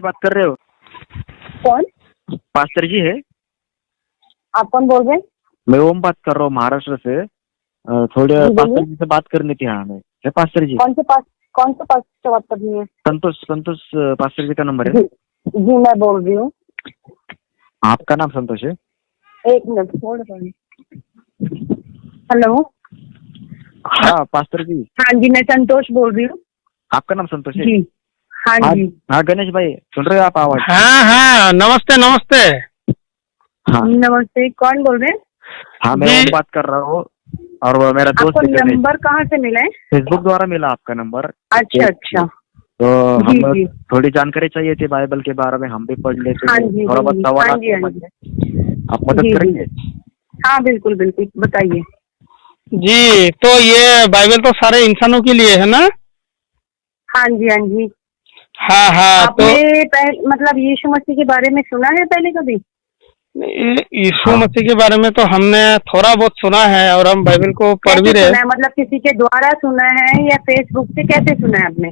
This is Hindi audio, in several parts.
जी बात कर रहे हो? कौन? पास्टर जी है? आप कौन बोल रहे हैं? मैं ओम बात कर रहा हूँ महाराष्ट्र से। थोड़े जी पास्टर बोलिए। जी से बात करनी थी हमें। है पास्टर जी? कौन से पास से बात करनी है? संतोष संतोष पास्टर जी का नंबर है। जी जी, मैं बोल रही हूँ। आपका नाम संतोष है? एक मिनट होल्ड करिए। हेलो। हाँ पास्टर जी, हाँ जी, मैं संतोष बोल रही हूँ। आपका नाम संतोष है? जी हाँ हाँ जी। हाँ गणेश भाई, सुन रहे हो आप आवाज? हाँ हाँ, नमस्ते नमस्ते। हाँ नमस्ते, कौन बोल रहे हैं? हाँ, मैं जी ओम बात कर रहा हूँ और वो मेरा दोस्त आपको है गणेश। नंबर कहाँ से मिला है? फेसबुक द्वारा मिला आपका नंबर। अच्छा अच्छा। तो जी हम जी। थोड़ी जानकारी चाहिए थी बाइबल के बारे में, हम भी पढ़ लेते हाँ हैं। जी थोड़ा बहुत जी सवाल हाँ जी हाँ जी आप मदद जी जी। करेंगे? हाँ बिल्कुल बिल्कुल, बताइए। जी, तो ये बाइबल तो सारे इंसानों के लिए है ना? हाँ जी हाँ जी। हाँ हाँ, तो आपने मतलब यीशु मसीह के बारे में सुना है पहले कभी? यीशु हाँ मसीह के बारे में तो हमने थोड़ा बहुत सुना है और हम बाइबल को पढ़ भी कैसे रहे। सुना है? मतलब किसी के द्वारा सुना है या फेसबुक से, कैसे सुना है आपने?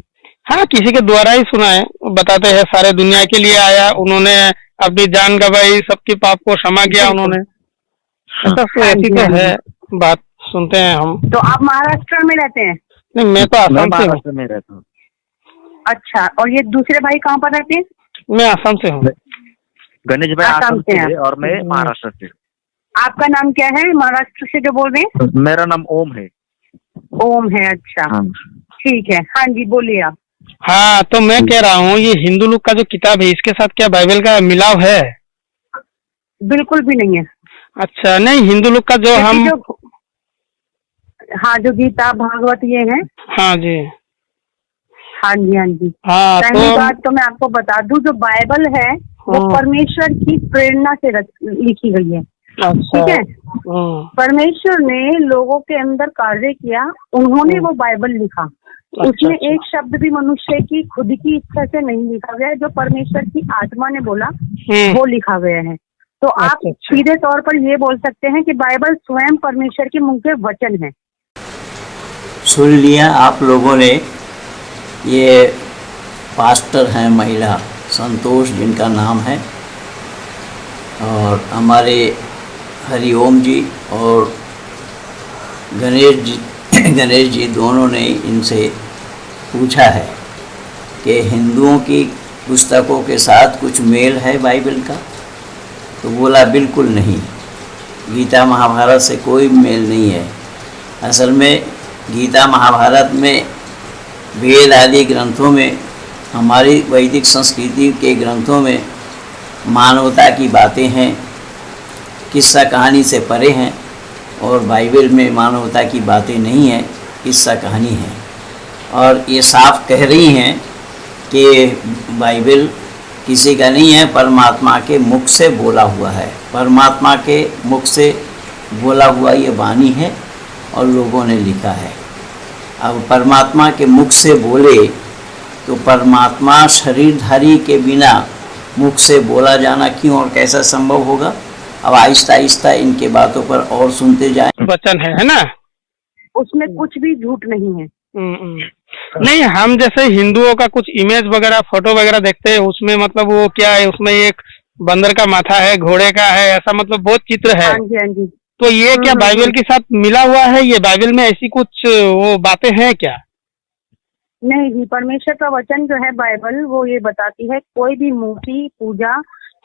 हाँ, किसी के द्वारा ही सुना है। वो बताते हैं सारे दुनिया के लिए आया, उन्होंने अपनी जान गंवाई, सबके पाप को क्षमा किया बिल्कुल। उन्होंने। हाँ ऐसा हाँ ऐसी जी तो हाँ है जी। बात, सुनते हैं हम। तो आप महाराष्ट्र में रहते हैं? नहीं, मैं तो मैं आसाम से हूँ। महाराष्ट्र में रहता हूँ। अच्छा, और ये दूसरे भाई कहाँ पर रहते हैं? मैं आसाम से हूँ। गणेश भाई आसाम आसाम से से हैं। है और मैं महाराष्ट्र से। आपका नाम क्या है महाराष्ट्र से जो बोल रहे हैं? मेरा नाम ओम है। ओम है, अच्छा हाँ ठीक है। हाँ जी बोलिए आप। हाँ, तो मैं कह रहा हूँ ये हिंदू लोग का जो किताब है इसके साथ क्या बाइबल का मिलाव है? बिल्कुल भी नहीं है। अच्छा, नहीं हिंदू लोग का जो क्योंकि हम। जो, हाँ जो गीता भागवत ये है। हाँ जी। हाँ जी हाँ जी। हाँ तो पहली बात तो मैं आपको बता दूं, जो बाइबल है वो परमेश्वर की प्रेरणा से लिखी गई है। अच्छा। ठीक है। परमेश्वर ने लोगों के अंदर कार्य किया, उन्होंने वो बाइबल लिखा। उसमें अच्छा। एक शब्द भी मनुष्य की खुद की इच्छा से नहीं लिखा गया है, जो परमेश्वर की आत्मा ने बोला वो लिखा गया है। तो आप अच्छा। सीधे तौर पर ये बोल सकते हैं कि बाइबल स्वयं परमेश्वर के मुंह के वचन है। सुन लिया आप लोगों ने। ये पास्टर हैं महिला, संतोष जिनका नाम है, और हमारे हरिओम जी और गणेश जी दोनों ने इनसे पूछा है कि हिंदुओं की पुस्तकों के साथ कुछ मेल है बाइबल का। तो बोला बिल्कुल नहीं, गीता महाभारत से कोई मेल नहीं है। असल में गीता महाभारत में, वेद आदि ग्रंथों में, हमारी वैदिक संस्कृति के ग्रंथों में मानवता की बातें हैं, किस्सा कहानी से परे हैं। और बाइबल में मानवता की बातें नहीं हैं, किस्सा कहानी है। और ये साफ कह रही हैं कि बाइबल किसी का नहीं है, परमात्मा के मुख से बोला हुआ है। परमात्मा के मुख से बोला हुआ ये वाणी है और लोगों ने लिखा है। अब परमात्मा के मुख से बोले तो परमात्मा शरीरधारी के बिना मुख से बोला जाना क्यों और कैसा संभव होगा? अब आहिस्ता आहिस्ता इनके बातों पर और सुनते जाएं। वचन है ना? उसमें कुछ भी झूठ नहीं है। नहीं, हम जैसे हिंदुओं का कुछ इमेज वगैरह, फोटो वगैरह देखते हैं, उसमें मतलब वो क्या है, उसमें एक बंदर का माथा है, घोड़े का है, ऐसा मतलब बहुत चित्र है। हाँ जी हाँ जी। तो ये क्या बाइबल के साथ मिला हुआ है? ये बाइबल में ऐसी कुछ वो बातें हैं क्या? नहीं जी, परमेश्वर का वचन जो है बाइबल, वो ये बताती है कोई भी मूर्ति पूजा,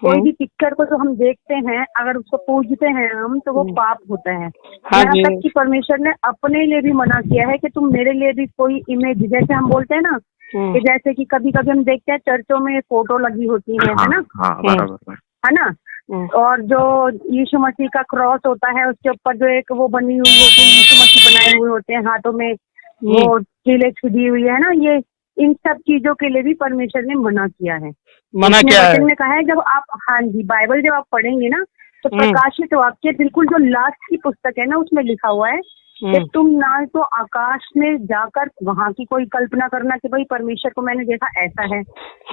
कोई भी पिक्चर को जो हम देखते हैं, अगर उसको पूजते हैं हम, तो वो पाप होता है। हाँ यहाँ जी। तक कि परमेश्वर ने अपने लिए भी मना किया है कि तुम मेरे लिए भी कोई इमेज, जैसे हम बोलते हैं ना कि जैसे कि कभी कभी हम देखते हैं चर्चों में फोटो लगी होती है ना? हाँ बराबर है ना? और जो यीशु मसीह का क्रॉस होता है, उसके ऊपर जो एक वो बनी हुई होती है, यीशु मसीह बनाए हुए होते हैं, हाथों में वो कीले छुदी हुई है ना, ये इन सब चीजों के लिए भी परमेश्वर ने मना किया है। मना क्या है? वचन में कहा है, जब आप, हाँ जी, बाइबल जब आप पढ़ेंगे ना तो प्रकाशित वाक्य बिल्कुल जो लास्ट की पुस्तक है ना, उसमें लिखा हुआ है कि तुम ना तो आकाश में जाकर वहां की कोई कल्पना करना कि भाई परमेश्वर को मैंने देखा ऐसा है,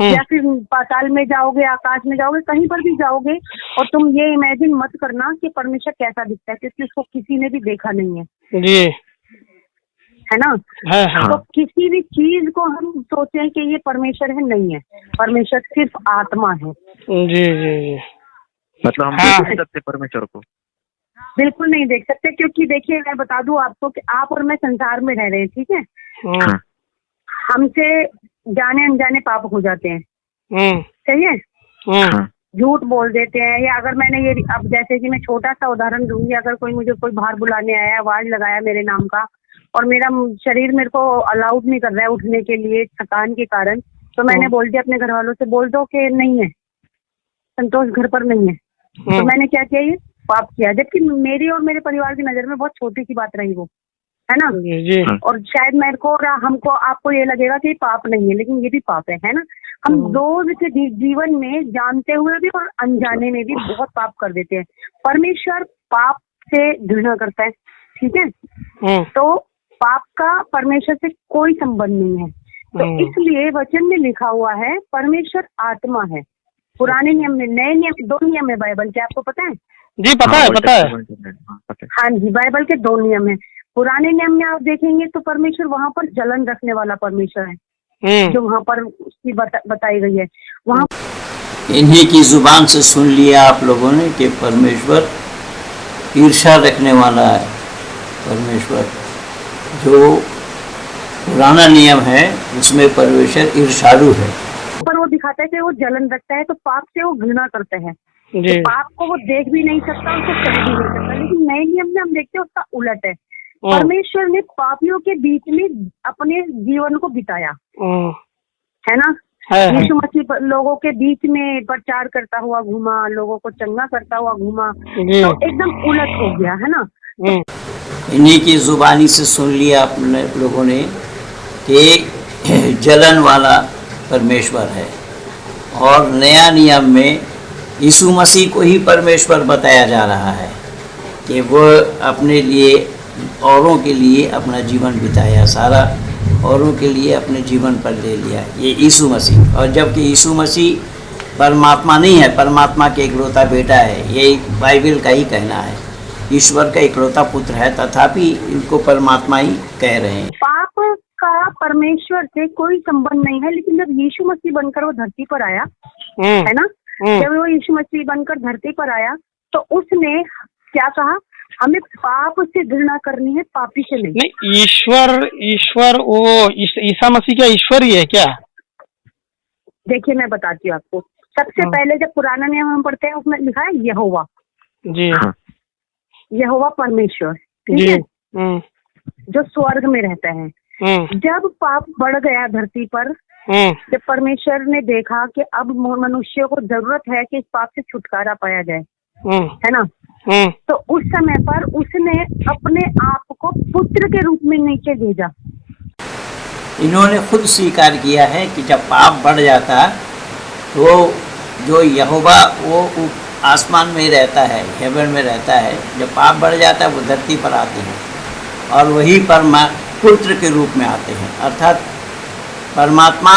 या फिर पाताल में जाओगे, आकाश में जाओगे, कहीं पर भी जाओगे और तुम ये इमेजिन मत करना कि परमेश्वर कैसा दिखता है, क्योंकि उसको किसी ने भी देखा नहीं है। जी। है ना। हाँ तो किसी भी चीज को हम सोचें कि ये परमेश्वर है, नहीं है। परमेश्वर सिर्फ आत्मा है। जी जी जी। मतलब हम हाँ। देख नहीं सकते परमेश्वर को। बिल्कुल नहीं देख सकते, क्योंकि देखिए मैं बता दूं आपको कि आप और मैं संसार में रह रहे हैं, ठीक है। हम्म हमसे जाने अनजाने पाप हो जाते हैं, हम्म सही है। हम्म झूठ बोल देते हैं, या अगर मैंने ये अब जैसे कि मैं छोटा सा उदाहरण दूंगी, अगर कोई मुझे कोई बाहर बुलाने आया, आवाज लगाया मेरे नाम का, और मेरा शरीर मेरे को अलाउड नहीं कर रहा है उठने के लिए थकान के कारण, तो मैंने बोल दिया अपने घर वालों से, बोल दो कि नहीं है, संतोष घर पर नहीं है। तो मैंने क्या किया, ये पाप किया, जबकि मेरी और मेरे परिवार की नजर में बहुत छोटी सी बात रही वो, है ना। जी और शायद मेरे को और हमको आपको ये लगेगा कि पाप नहीं है, लेकिन ये भी पाप है ना। हम रोज के जीवन में जानते हुए भी और अनजाने में भी बहुत पाप कर देते हैं। परमेश्वर पाप से घृणा करता है, ठीक है। तो पाप का परमेश्वर से कोई संबंध नहीं है। तो इसलिए वचन में लिखा हुआ है परमेश्वर आत्मा है। पुराने नियम में, नए नियम, 2 नियम है बाइबल के, आपको पता है? जी पता है पता है। हाँ जी, बाइबल के 2 नियम है। पुराने नियम में आप देखेंगे तो परमेश्वर वहाँ पर जलन रखने वाला परमेश्वर है, जो वहाँ पर उसकी बताई गई है। वहाँ इन्हीं की जुबान से सुन लिया आप लोगों ने कि परमेश्वर ईर्ष्या रखने वाला है। परमेश्वर जो पुराना नियम है उसमें परमेश्वर ईर्ष्यालु है। पर वो दिखाता है कि वो जलन रखता है, तो पाप से वो घृणा करते हैं। तो पाप को वो देख भी नहीं सकता, उसको कर भी नहीं सकता। लेकिन नए नियम में हम देखते हैं उसका उलट है। परमेश्वर ने पापियों के बीच में अपने जीवन को बिताया, है ना। यीशु मसीह लोगों के बीच में प्रचार करता हुआ घूमा, लोगों को चंगा करता हुआ घूमा, तो एकदम उलट हो गया, है ना। इन्हीं की जुबानी से सुन लिया आप लोगों ने कि जलन वाला परमेश्वर है, और नया नियम में यीशु मसीह को ही परमेश्वर बताया जा रहा है कि वो अपने लिए, औरों के लिए अपना जीवन बिताया, सारा औरों के लिए अपने जीवन पर ले लिया, ये यीशु मसीह। और जबकि यीशु मसीह परमात्मा नहीं है, परमात्मा के इकलौता बेटा है, ये बाइबल का ही कहना है, ईश्वर का इकलौता पुत्र है, तथापि इनको परमात्मा ही कह रहे हैं। पाप का परमेश्वर से कोई संबंध नहीं है। लेकिन जब यीशु मसीह बनकर वो धरती पर आया, है ना, जब वो यीशु मसीह बनकर धरती पर आया, तो उसने क्या कहा, हमें पाप से घृणा करनी है, पापी से नहीं। ईश्वर वो ईसा मसीह क्या ईश्वर ही है क्या? देखिए मैं बताती हूँ आपको। सबसे पहले जब पुराना नियम हम पढ़ते हैं उसमें लिखा है यहोवा। जी, यहोवा परमेश्वर, ठीक है, जो स्वर्ग में रहता है। जब पाप बढ़ गया धरती पर, जब परमेश्वर ने देखा कि अब मनुष्य को जरूरत है कि इस पाप से छुटकारा पाया जाए, है ना, तो उस समय पर उसने अपने आप को पुत्र के रूप में नीचे भेजा। इन्होंने खुद स्वीकार किया है कि जब पाप बढ़ जाता तो जो यहोवा वो आसमान में रहता है, हेवन में रहता है, जब पाप बढ़ जाता है वो धरती पर आते हैं और वही पुत्र के रूप में आते हैं। अर्थात परमात्मा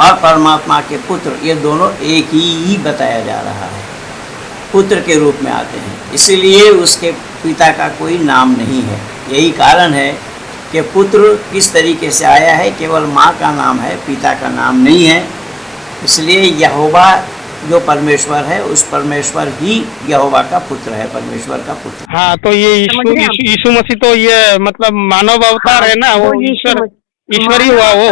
और परमात्मा के पुत्र ये दोनों एक ही बताया जा रहा है, पुत्र के रूप में आते हैं। इसीलिए उसके पिता का कोई नाम नहीं है। यही कारण है कि पुत्र किस तरीके से आया है, केवल माँ का नाम है, पिता का नाम नहीं है। इसलिए यहोवा जो परमेश्वर है उस परमेश्वर ही यहोवा का पुत्र है, परमेश्वर का पुत्र। हाँ, तो ये यीशु मसीह तो ये मतलब मानव अवतार है ना, वो ईश्वर ही हुआ वो,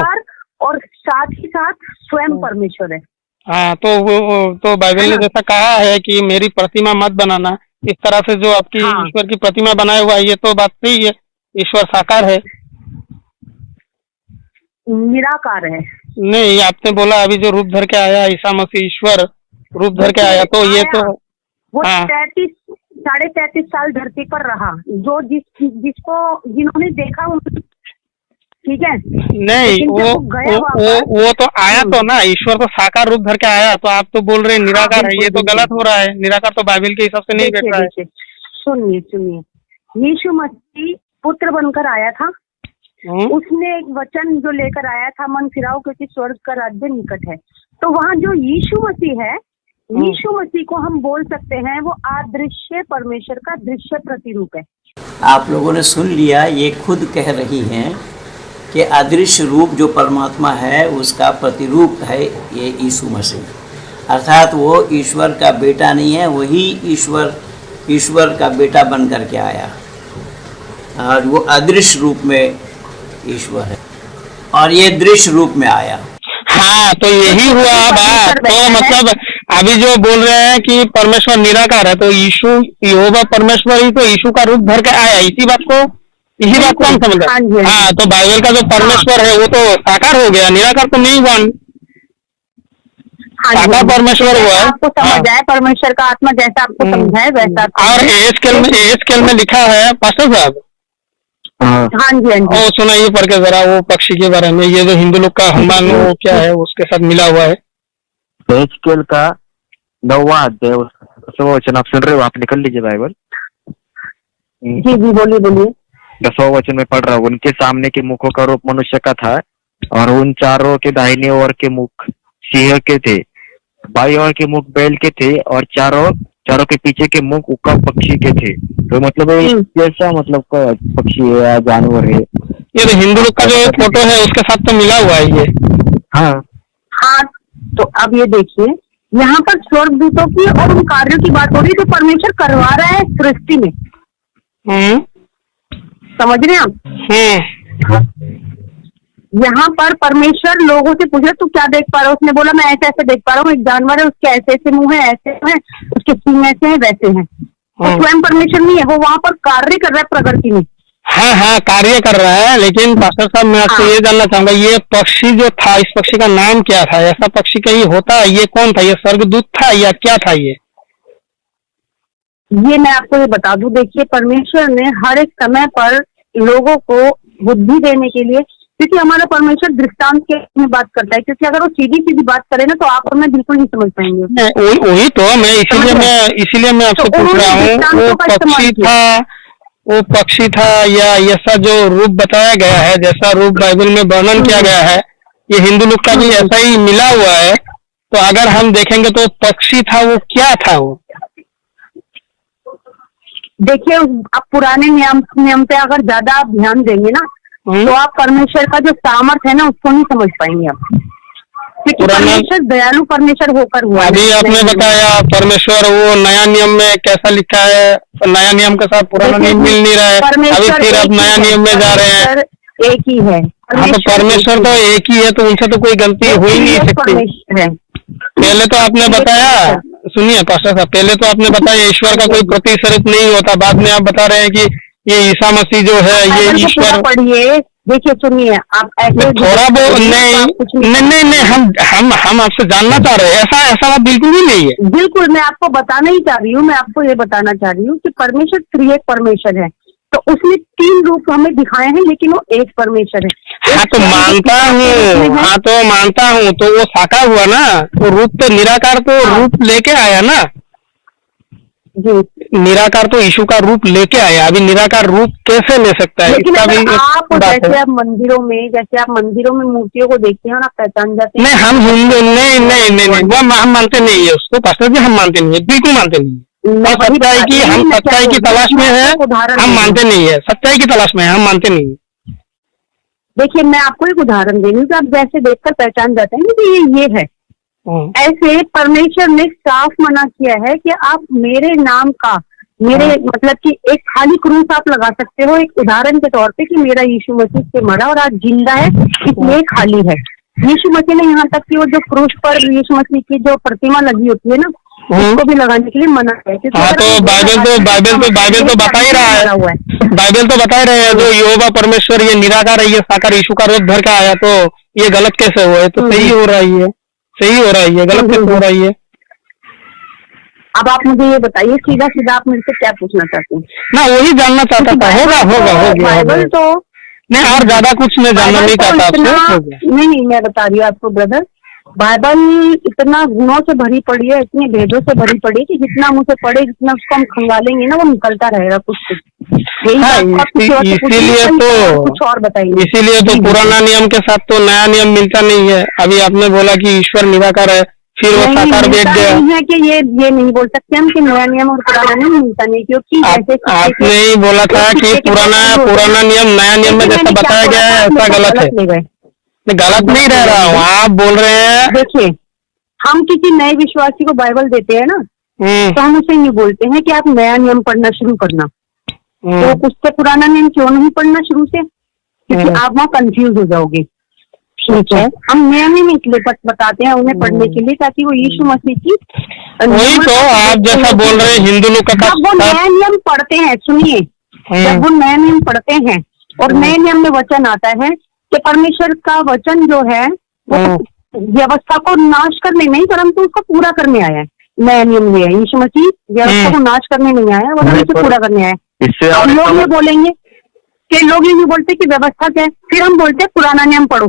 और साथ ही साथ स्वयं परमेश्वर है। हाँ, तो वो तो बाइबल ने जैसा कहा है कि मेरी प्रतिमा मत बनाना, इस तरह से जो आपकी ईश्वर की प्रतिमा बनाया हुआ है, ये तो बात सही है, ईश्वर साकार है, निराकार है। नहीं, आपने बोला अभी जो रूप धर के आया ईसा मसीह ईश्वर रूप धर के आया, तो ये तो वो 33 साल धरती पर रहा, जो जिन्होंने देखा, ठीक है। नहीं, वो तो आया तो ना, ईश्वर तो साकार रूप धर के आया, तो आप तो बोल रहे हैं निराकार है, ये तो गलत हो रहा है। निराकार तो बाइबल के हिसाब से नहीं बैठ रहा है। सुनिए, यीशु मसीह पुत्र बनकर आया था। उसने एक वचन जो लेकर आया था, मन फिराओ क्योंकि स्वर्ग का राज्य निकट है। तो वहाँ जो यीशु मसीह है यीशु मसीह को हम बोल सकते हैं वो अदृश्य परमेश्वर का दृश्य प्रतिरूप है। आप लोगों ने सुन लिया, ये खुद कह रही हैं कि अदृश्य रूप जो परमात्मा है उसका प्रतिरूप है ये यीशु मसीह, अर्थात वो ईश्वर का बेटा नहीं है, वही ईश्वर का बेटा बन करके आया और वो अदृश्य रूप में ईश्वर है और ये दृश्य रूप में आया। हाँ, तो यही हुआ बात। तो मतलब अभी जो बोल रहे हैं कि परमेश्वर निराकार है, तो यीशु यहोवा परमेश्वर ही तो यीशु का रूप धर के आया, इसी बात को हम समझ रहे हैं। हाँ, तो बाइबल का जो परमेश्वर है वो तो साकार हो गया, निराकार तो नहीं हुआ। साकार परमेश्वर हुआ है। आपको समझ आए परमेश्वर का आत्मा जैसा आपको समझा है वैसा। और एस्केल में लिखा है पास्टर साहब। हाँ जी। वो सुनाइए पढ़ के जरा वो पक्षी के बारे में, ये जो हिंदू लोग का हनुमान वो क्या है उसके साथ मिला हुआ है। एस्केल का 9वां अध्याय 10वां वचन आप सुन रहे हो, आप निकल लीजिए बाइबल। जी बोलिए। 10वां वचन में पढ़ रहा हूँ। उनके सामने के मुखों का रूप मनुष्य का था और उन चारों के दाहिने ओर के मुख सिंह के थे, बाईं ओर के मुख बैल के थे और चारों के पीछे के मुख उक्का पक्षी के थे। तो मतलब कैसा मतलब पक्षी है या जानवर है? ये तो हिंदू लोग का जो फोटो है उसके साथ तो मिला हुआ है ये। हाँ, तो अब ये देखिए यहाँ पर स्वर्गदूतों की और उन कार्यों की बात हो रही है जो परमेश्वर करवा रहा है सृष्टि में। समझ रहे हैं आप? यहाँ पर परमेश्वर लोगों से पूछ रहे तू क्या देख पा रहा है? उसने बोला मैं ऐसे ऐसे देख पा रहा हूँ, एक जानवर है उसके ऐसे ऐसे मुंह है, ऐसे है, उसके सींग ऐसे हैं वैसे हैं। और स्वयं परमेश्वर नहीं है, वो वहाँ पर कार्य कर रहा है प्रकृति में। हाँ, कार्य कर रहा है। लेकिन पास्टर साहब मैं आपसे ये जानना चाहूंगा, ये पक्षी जो था, इस पक्षी का नाम क्या था? ऐसा पक्षी कहीं होता है? ये कौन था? ये स्वर्गदूत था या क्या था ये मैं आपको ये बता दूं। देखिए परमेश्वर ने हर एक समय पर लोगों को बुद्धि देने के लिए, क्योंकि हमारा परमेश्वर दृष्टांत के में बात करता है, क्योंकि अगर वो सीधी बात करे ना तो आप और मैं बिल्कुल नहीं समझ पाएंगे। वही तो मैं इसीलिए मैं आपसे पूछ रहा हूँ, वो पक्षी था या ऐसा जो रूप बताया गया है, जैसा रूप बाइबल में वर्णन किया गया है, ये हिंदू लोग का भी ऐसा ही मिला हुआ है। तो अगर हम देखेंगे तो पक्षी था, वो क्या था? वो देखिए आप पुराने नियम पे अगर ज्यादा आप ध्यान देंगे ना तो आप परमेश्वर का जो सामर्थ है ना उसको नहीं समझ पाएंगे आप, क्योंकि परमेश्वर दयालु परमेश्वर होकर हुआ। अभी आपने बताया परमेश्वर वो नया नियम में कैसा लिखा है, नया नियम के साथ पुराना नियम मिल नहीं रहा है, अभी फिर आप नया नियम में जा रहे हैं। एक ही है। हाँ, तो परमेश्वर तो एक ही है, तो उनसे तो कोई गलती हो ही नहीं सकती। पहले तो आपने बताया, सुनिए पास्टर साहब, पहले तो आपने बताया ईश्वर का कोई प्रतिस्वरूप नहीं होता, बाद में आप बता रहे हैं कि ये ईसा मसीह जो है ये ईश्वर। पढ़िए, देखिए सुनिए आप ऐसे थोड़ा बहुत नहीं, हम आपसे जानना चाह रहे हैं, ऐसा बात बिल्कुल भी नहीं है। बिल्कुल मैं आपको बताना ही चाह रही हूँ, मैं आपको ये बताना चाह रही हूँ कि परमेश्वर त्रिएक परमेश्वर है, तो उसने 3 रूप हमें दिखाए हैं लेकिन वो एक परमेश्वर है। हाँ तो मानता हूँ, तो वो साकार हुआ ना, वो रूप तो निराकार तो रूप लेके आया ना जी। निराकार तो यीशु का रूप लेके आया, अभी निराकार रूप कैसे ले सकता है? लेकिन आप जैसे आप मंदिरों में मूर्तियों को देखते हैं और आप पहचान जाते हैं। नहीं, हम हिंदू नहीं, वो हम मानते नहीं है उसको पास्टर जी, हम मानते नहीं है, बिल्कुल मानते नहीं है। हम सच्चाई की तलाश में है, हम मानते नहीं है, सच्चाई की तलाश में है, हम मानते नहीं है। देखिए मैं आपको एक उदाहरण दे रही हूँ कि आप जैसे देखकर पहचान जाते हैं कि ये है, ऐसे परमेश्वर ने साफ मना किया है कि आप मेरे नाम का, मेरे मतलब कि एक खाली क्रूस आप लगा सकते हो एक उदाहरण के तौर पे कि मेरा यीशु मसीह से मरा और आज जिंदा है, इसलिए खाली है। यीशु मसीह ने यहाँ तक कि वो जो क्रूस पर यीशु मसीह की जो प्रतिमा लगी होती है ना उसको भी लगाने के लिए मना है। हाँ, तो बाइबल तो बता ही रहा है, बाइबल तो बता ही रहे हैं जो यहोवा परमेश्वर ये निराकार है, ये साकार यीशु का रूप धर के आया, तो ये गलत कैसे हुआ है? तो सही हो रहा है, सही हो रहा है, गलत कैसे हो रही है? अब आप मुझे ये बताइए सीधा आप मेरे से क्या पूछना चाहते हैं? ना वही जानना चाहता था। होगा बाइबल तो नहीं, और ज्यादा कुछ मैं जानना नहीं चाहता आपसे। नहीं मैं बता रही हूँ आपको ब्रदर, बाइबल इतना गुणों से भरी पड़ी है, इतने भेदों से भरी पड़ी है कि जितना हम उसे पढ़े, जितना उसको हम खंगालेंगे ना वो निकलता रहेगा कुछ। इसीलिए तो कुछ और बताइए। इसीलिए तो पुराना नियम के साथ तो नया नियम मिलता नहीं है। अभी आपने बोला कि ईश्वर निराकार है, फिर वो साकार बेच गया। नहीं है कि ये नहीं बोल सकते हम कि नया नियम और पुराना नियम मिलता नहीं, क्योंकि आपने ही बोला था कि पुराना नियम नया नियम में जैसा बताया गया है ऐसा गलत है। मैं गलत नहीं रह रहा हूँ, आप बोल रहे हैं। देखिए, हम किसी नए विश्वासी को बाइबल देते हैं ना, तो हम उसे नहीं बोलते हैं कि आप नया नियम पढ़ना शुरू करना, तो उससे पुराना नियम क्यों नहीं पढ़ना शुरू से, क्योंकि आप वहाँ कंफ्यूज हो जाओगे। ठीक है, हम नया नियम इसलिए बताते हैं उन्हें पढ़ने के लिए ताकि वो यीशु मसीह की वही तो आप जैसा बोल रहे हैं हिंदू लोग का। जब वो नया नियम पढ़ते हैं, सुनिए, जब वो नया नियम पढ़ते हैं और नए नियम में वचन आता है कि परमेश्वर का वचन जो है वो व्यवस्था को नाश करने नहीं परंतु उसको पूरा करने आया है। नया नियम में है यीशु मसीह व्यवस्था को नाश करने नहीं आया, वरन उसे पूरा करने आया है। अब लोग ये बोलेंगे कि लोग ये नहीं बोलते कि व्यवस्था क्या है, फिर हम बोलते हैं पुराना नियम पढ़ो,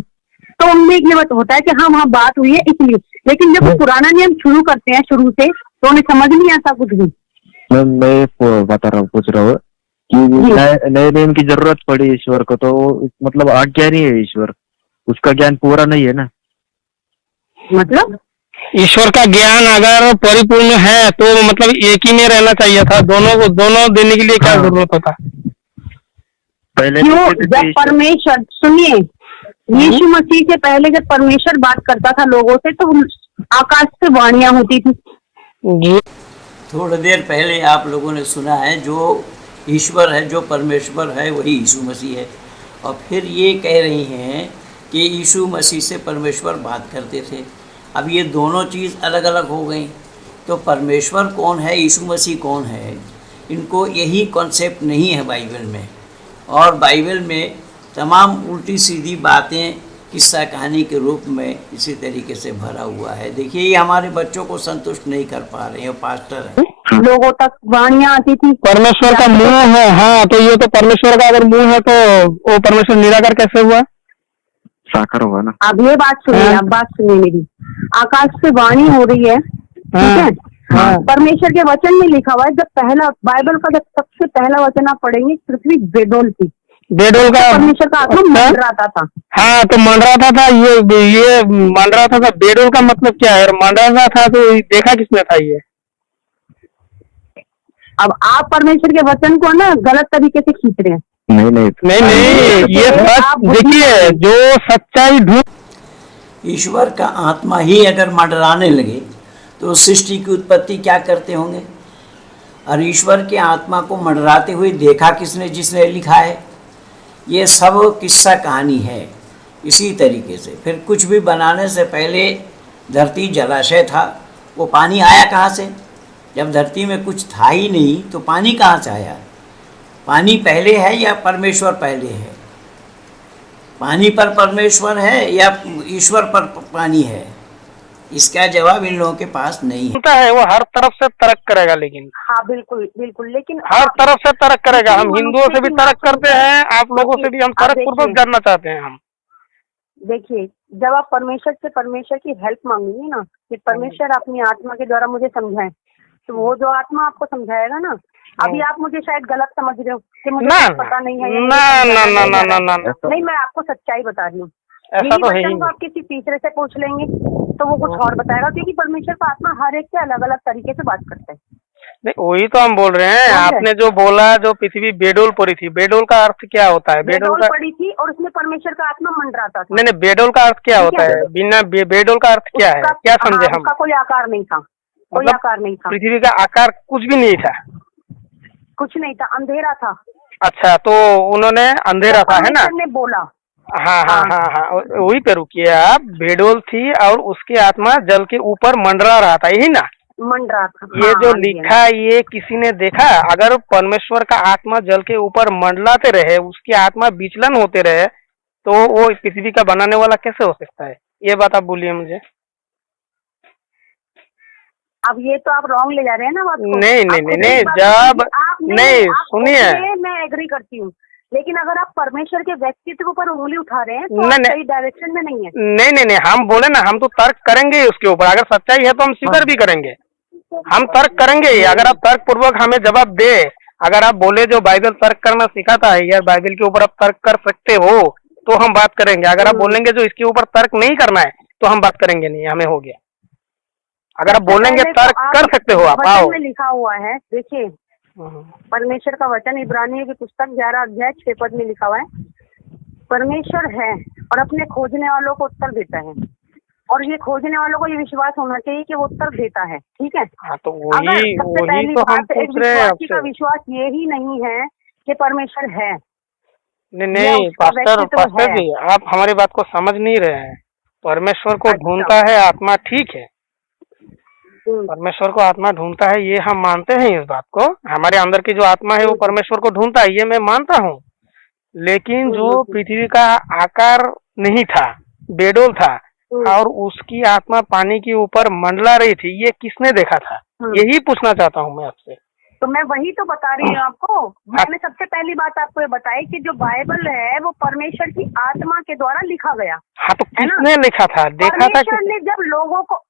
तो उनमें ये होता है कि हाँ वहाँ बात हुई है इसलिए। लेकिन जब वो पुराना नियम शुरू करते हैं शुरू से तो उन्हें समझ नहीं आता कुछ भी। मैं बता रहा हूँ, पूछ रहा हूँ कि नए नियम की जरूरत पड़ी ईश्वर को, तो मतलब अज्ञानी है ईश्वर, उसका ज्ञान पूरा नहीं है ना। मतलब ईश्वर का ज्ञान अगर परिपूर्ण है तो मतलब एक ही में रहना चाहिए था, दोनों देने के लिए क्या जरूरत होता। पहले क्यों, जब परमेश्वर, सुनिए, यीशु मसीह से पहले जब परमेश्वर बात करता था लोगों से तो आकाश से वाणियां होती थी। थोड़ी देर पहले आप लोगों ने सुना है जो ईश्वर है, जो परमेश्वर है वही यीशु मसीह है, और फिर ये कह रही हैं कि यीशु मसीह से परमेश्वर बात करते थे। अब ये दोनों चीज़ अलग अलग हो गई, तो परमेश्वर कौन है, यीशु मसीह कौन है, इनको यही कॉन्सेप्ट नहीं है बाइबल में। और बाइबल में तमाम उल्टी सीधी बातें किस्सा कहानी के रूप में इसी तरीके से भरा हुआ है। देखिए, ये हमारे बच्चों को संतुष्ट नहीं कर पा रहे हैं। पास्टर है, लोगों तक वाणियां आती थी। परमेश्वर का मुंह है, हाँ, तो ये तो परमेश्वर का अगर मुंह है तो वो परमेश्वर निराकार कैसे हुआ, साकार हुआ ना। अब ये बात सुनिए, अब बात सुनिए मेरी, आकाश से वाणी हो रही है, ठीक है। परमेश्वर के वचन में लिखा हुआ है, जब पहला बाइबल का जब सबसे पहला वचन आप पढ़ेंगे, पृथ्वी बेडोल थी, बेडोल का परमेश्वर का आत्मा मंडराता था। हाँ, तो मंडराता था, ये मंडराता था, बेडोल का मतलब क्या है, मंडराता था तो देखा किसने था ये। अब आप परमेश्वर के वचन को ना गलत तरीके से खींच रहे हैं। नहीं, ये सच देखिए, जो सच्चाई ढूंढ। ईश्वर का आत्मा ही अगर मंडराने लगे तो सृष्टि की उत्पत्ति क्या करते होंगे। और ईश्वर के आत्मा को मंडराते हुए देखा किसने, जिसने लिखा है। ये सब किस्सा कहानी है। इसी तरीके से फिर कुछ भी बनाने से पहले धरती जलाशय था, वो पानी आया कहाँ से, जब धरती में कुछ था ही नहीं तो पानी कहाँ से आया। पानी पहले है या परमेश्वर पहले है, पानी पर परमेश्वर है या ईश्वर पर पानी है, इसका जवाब इन लोगों के पास नहीं है। वो हर तरफ से तर्क करेगा, लेकिन हाँ बिल्कुल बिल्कुल, लेकिन हर तरफ से तर्क करेगा। हम हिंदुओं से भी तर्क करते हैं, आप लोगों से भी हम तर्क पूर्वक जानना चाहते हैं। हम देखिए, जब आप परमेश्वर की हेल्प मांगेंगे ना कि परमेश्वर अपनी आत्मा के द्वारा मुझे समझाए, तो वो जो आत्मा आपको समझाएगा ना, अभी आप मुझे शायद गलत समझ रहे हो कि मुझे पता नहीं है। नहीं, मैं आपको सच्चाई बता रही हूँ। ऐसा तो है ही। आप किसी तीसरे से पूछ लेंगे तो वो कुछ और बताएगा, क्योंकि परमेश्वर का आत्मा हर एक से अलग अलग तरीके से बात करता है। नहीं, वही तो हम बोल रहे हैं। आपने जो बोला, जो पृथ्वी बेडोल पड़ी थी, बेडोल का अर्थ क्या होता है। बेडोल पड़ी थी और उसमें परमेश्वर का आत्मा मंडराता था। नहीं, बेडोल का अर्थ क्या होता है, बिना बेडोल का अर्थ क्या है, क्या समझे हम। उसका कोई आकार नहीं था, कोई आकार नहीं था, पृथ्वी का आकार कुछ भी नहीं था, कुछ नहीं था, अंधेरा था। अच्छा, तो उन्होंने अंधेरा था, है ना, ने बोला। हाँ, वही पे रुकिए आप। बेडोल थी और उसकी आत्मा जल के ऊपर मंडरा रहा था, यही ना, मंडरा था। ये जो लिखा, ये किसी ने देखा। अगर परमेश्वर का आत्मा जल के ऊपर मंडलाते रहे, उसकी आत्मा विचलन होते रहे, तो वो पृथ्वी का बनाने वाला कैसे हो सकता है, ये बात आप बोलिए मुझे। अब ये तो आप रॉन्ग ले जा रहे हैं ना बात को। नहीं, जब नहीं, सुनिए, मैं एग्री करती हूँ, लेकिन अगर आप परमेश्वर के व्यक्तित्व पर उंगली उठा रहे हैं तो सही डायरेक्शन में नहीं है। नहीं, हम बोले ना, हम तो तर्क करेंगे उसके ऊपर। अगर सच्चाई है तो हम स्वीकार भी करेंगे, हम तर्क करेंगे। अगर आप तर्क पूर्वक हमें जवाब दे, अगर आप बोले जो बाइबल तर्क करना सिखाता है, यार बाइबल के ऊपर आप तर्क कर सकते हो, तो हम बात करेंगे। अगर आप बोलेंगे जो इसके ऊपर तर्क नहीं करना है तो हम बात करेंगे नहीं, हमें हो गया। अगर आप बोलेंगे पहले तो तर्क आप कर सकते हो आप। वचन आओ। में लिखा हुआ है, देखिए परमेश्वर का वचन इब्रानियों की पुस्तक 11 अध्याय 6 पद में लिखा हुआ है, परमेश्वर है और अपने खोजने वालों को उत्तर देता है, और ये खोजने वालों को ये विश्वास होना चाहिए कि वो उत्तर देता है। ठीक है, हाँ तो अगर वही सबसे वही पहली तो हम बात एक पूछ रहे हैं विश्वासी का आपसे। विश्वास ये ही नहीं है कि परमेश्वर है। नहीं या नहीं उसका व्यक्तित्व पास्टर है। जी, आप हमारी बात को समझ नहीं रहे हैं। परमेश्वर को अच्छा। ढूंढता है आत्मा, ठीक है, परमेश्वर को आत्मा ढूंढता है, ये हम मानते हैं इस बात को। हमारे अंदर की जो आत्मा है वो परमेश्वर को ढूंढता है, ये मैं मानता हूँ। लेकिन जो पृथ्वी का आकार नहीं था, बेडोल था, और उसकी आत्मा पानी के ऊपर मंडला रही थी, ये किसने देखा था? यही पूछना चाहता हूँ मैं आपसे। तो मैं वही तो बता रही हूँ आपको। मैंने सबसे पहली बात आपको ये बताई कि जो बाइबल है वो परमेश्वर की आत्मा के द्वारा लिखा गया। हाँ तो किसने लिखा था, देखा था? परमेश्वर ने जब लोगों को,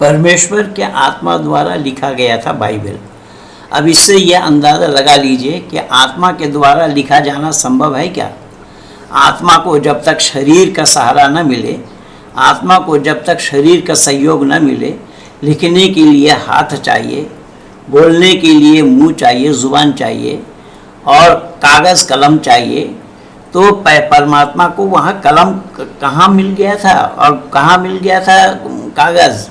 परमेश्वर के आत्मा द्वारा लिखा गया था बाइबल। अब इससे यह अंदाज़ा लगा लीजिए कि आत्मा के द्वारा लिखा जाना संभव है क्या? आत्मा को जब तक शरीर का सहारा न मिले, आत्मा को जब तक शरीर का सहयोग न मिले, लिखने के लिए हाथ चाहिए, बोलने के लिए मुंह चाहिए, ज़ुबान चाहिए और कागज़ कलम चाहिए, तो परमात्मा को वहाँ कलम कहाँ मिल गया था और कहाँ मिल गया था कागज़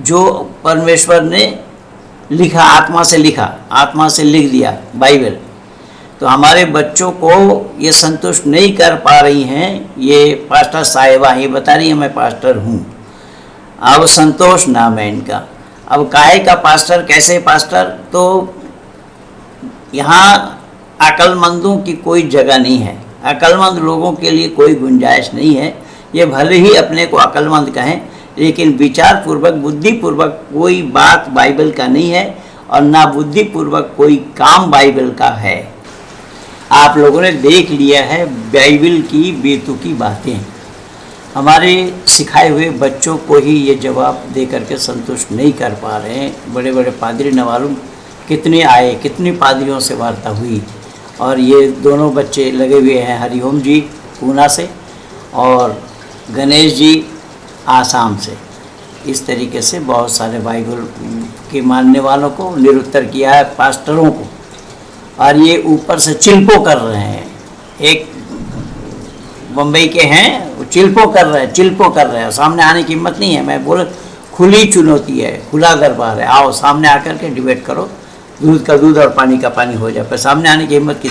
जो परमेश्वर ने लिखा, आत्मा से लिखा, आत्मा से लिख दिया बाइबल। तो हमारे बच्चों को ये संतुष्ट नहीं कर पा रही हैं। ये पास्टर साहिबा ही बता रही है मैं पास्टर हूँ, अब संतोष नाम है इनका। अब काहे का पास्टर, कैसे पास्टर? तो यहाँ अक्लमंदों की कोई जगह नहीं है, अक्लमंद लोगों के लिए कोई गुंजाइश नहीं है। ये भले ही अपने को अक्लमंद कहें, लेकिन विचारपूर्वक, बुद्धिपूर्वक कोई बात बाइबल का नहीं है और ना बुद्धिपूर्वक कोई काम बाइबल का है। आप लोगों ने देख लिया है बाइबल की बेतुकी बातें। हमारे सिखाए हुए बच्चों को ही ये जवाब दे करके संतुष्ट नहीं कर पा रहे हैं। बड़े बड़े पादरी न मालूम कितने आए, कितनी पादरियों से वार्ता हुई, और ये दोनों बच्चे लगे हुए हैं, हरिओम जी पूना से और गणेश जी आसाम से। इस तरीके से बहुत सारे बाइबल के मानने वालों को निरुत्तर किया है, पास्टरों को, और ये ऊपर से चिल्पो कर रहे हैं। एक बम्बई के हैं, वो चिल्पो कर रहे हैं, सामने आने की हिम्मत नहीं है। मैं बोल, खुली चुनौती है, खुला दरबार है, आओ सामने आकर के डिबेट करो, दूध का दूध और पानी का पानी हो जाए, पर सामने आने की हिम्मत की